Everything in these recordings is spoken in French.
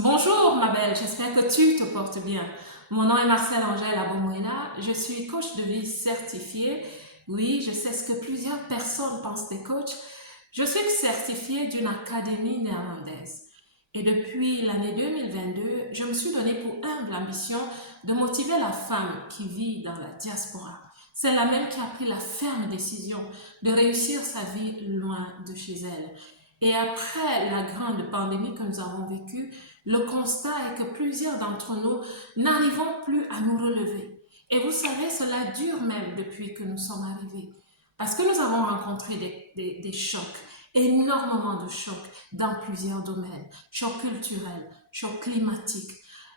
Bonjour ma belle, j'espère que tu te portes bien. Mon nom est Marcel Angèle Abomoina, je suis coach de vie certifié. Oui, je sais ce que plusieurs personnes pensent des coachs. Je suis certifiée d'une académie néerlandaise. Et depuis l'année 2022, je me suis donné pour humble ambition de motiver la femme qui vit dans la diaspora. C'est la même qui a pris la ferme décision de réussir sa vie loin de chez elle. Et après la grande pandémie que nous avons vécue, le constat est que plusieurs d'entre nous n'arrivons plus à nous relever. Et vous savez, cela dure même depuis que nous sommes arrivés. Parce que nous avons rencontré des chocs, énormément de chocs dans plusieurs domaines. Chocs culturels, chocs climatiques.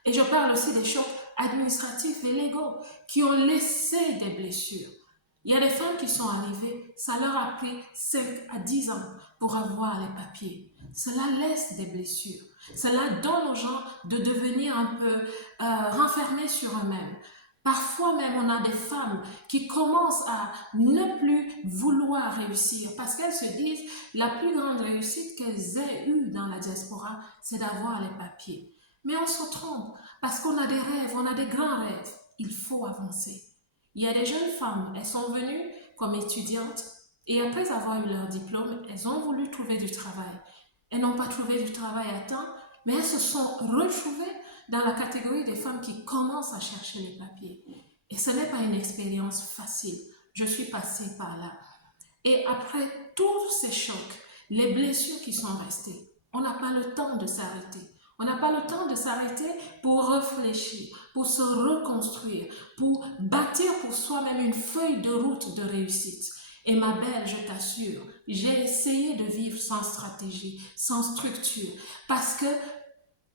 Et je parle aussi des chocs administratifs et légaux qui ont laissé des blessures. Il y a des femmes qui sont arrivées, ça leur a pris 5 à 10 ans pour avoir les papiers. Cela laisse des blessures. Cela donne aux gens de devenir un peu renfermés sur eux-mêmes. Parfois même, on a des femmes qui commencent à ne plus vouloir réussir parce qu'elles se disent la plus grande réussite qu'elles aient eue dans la diaspora, c'est d'avoir les papiers. Mais on se trompe parce qu'on a des rêves, on a des grands rêves. Il faut avancer. Il y a des jeunes femmes, elles sont venues comme étudiantes et après avoir eu leur diplôme, elles ont voulu trouver du travail. Elles n'ont pas trouvé du travail à temps, mais elles se sont retrouvées dans la catégorie des femmes qui commencent à chercher les papiers. Et ce n'est pas une expérience facile. Je suis passée par là. Et après tous ces chocs, les blessures qui sont restées, on n'a pas le temps de s'arrêter. On n'a pas le temps de s'arrêter pour réfléchir, pour se reconstruire, pour bâtir pour soi-même une feuille de route de réussite. Et ma belle, je t'assure, j'ai essayé de vivre sans stratégie, sans structure, parce que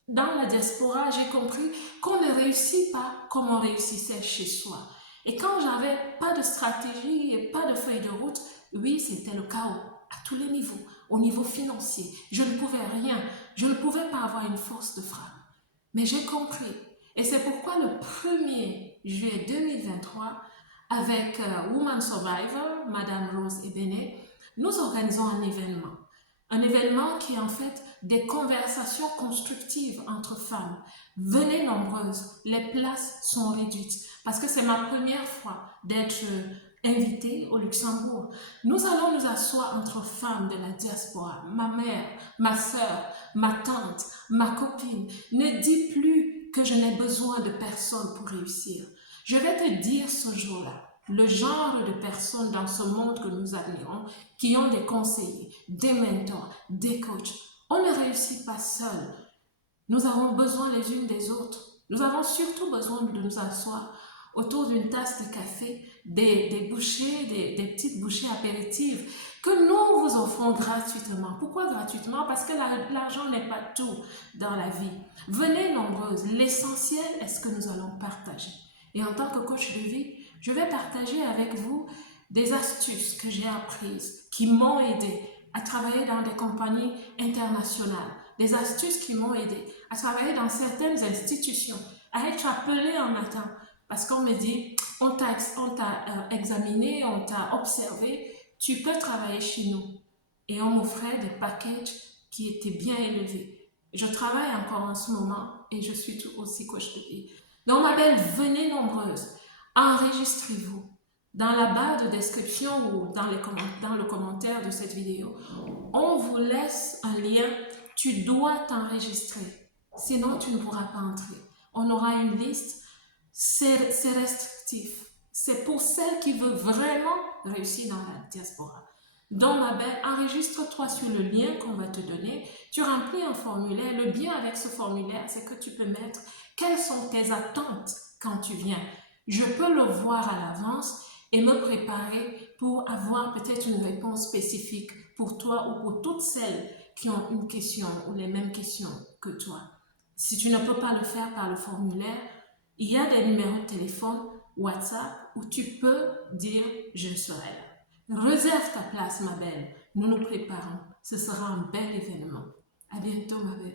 dans la diaspora, j'ai compris qu'on ne réussit pas comme on réussissait chez soi. Et quand j'avais pas de stratégie et pas de feuille de route, oui, c'était le chaos à tous les niveaux. Au niveau financier, je ne pouvais rien, je ne pouvais pas avoir une force de frappe. Mais j'ai compris. Et c'est pourquoi le 1er juillet 2023, avec Woman Survivor, Madame Rose et Béné, nous organisons un événement. Un événement qui est en fait des conversations constructives entre femmes. Venez nombreuses, les places sont réduites parce que c'est ma première fois d'être invitée au Luxembourg. Nous allons nous asseoir entre femmes de la diaspora, ma mère, ma sœur, ma tante, ma copine. Ne dis plus que je n'ai besoin de personne pour réussir. Je vais te dire ce jour-là le genre de personnes dans ce monde que nous admirons qui ont des conseillers, des mentors, des coachs. On ne réussit pas seul. Nous avons besoin les unes des autres. Nous avons surtout besoin de nous asseoir autour d'une tasse de café, des bouchées, des petites bouchées apéritives que nous vous offrons gratuitement. Pourquoi gratuitement? Parce que l'argent n'est pas tout dans la vie. Venez nombreuses. L'essentiel est ce que nous allons partager. Et en tant que coach de vie, je vais partager avec vous des astuces que j'ai apprises, qui m'ont aidé à travailler dans des compagnies internationales, des astuces qui m'ont aidé à travailler dans certaines institutions, à être appelée en matin, parce qu'on me dit, on t'a examiné, on t'a observé, tu peux travailler chez nous. Et on m'offrait des packages qui étaient bien élevés. Je travaille encore en ce moment et je suis tout aussi coach de vie. Donc ma belle, venez nombreuses, enregistrez-vous. Dans la barre de description ou dans le commentaire de cette vidéo, on vous laisse un lien. Tu dois t'enregistrer, sinon tu ne pourras pas entrer. On aura une liste, c'est restrictif. C'est pour celles qui veulent vraiment réussir dans la diaspora. Donc ma belle, enregistre-toi sur le lien qu'on va te donner. Tu remplis un formulaire. Le bien avec ce formulaire, c'est que tu peux mettre quelles sont tes attentes quand tu viens. Je peux le voir à l'avance et me préparer pour avoir peut-être une réponse spécifique pour toi ou pour toutes celles qui ont une question ou les mêmes questions que toi. Si tu ne peux pas le faire par le formulaire, il y a des numéros de téléphone, WhatsApp, où tu peux dire « je serai là ». Réserve ta place, ma belle. Nous nous préparons. Ce sera un bel événement. À bientôt, ma belle.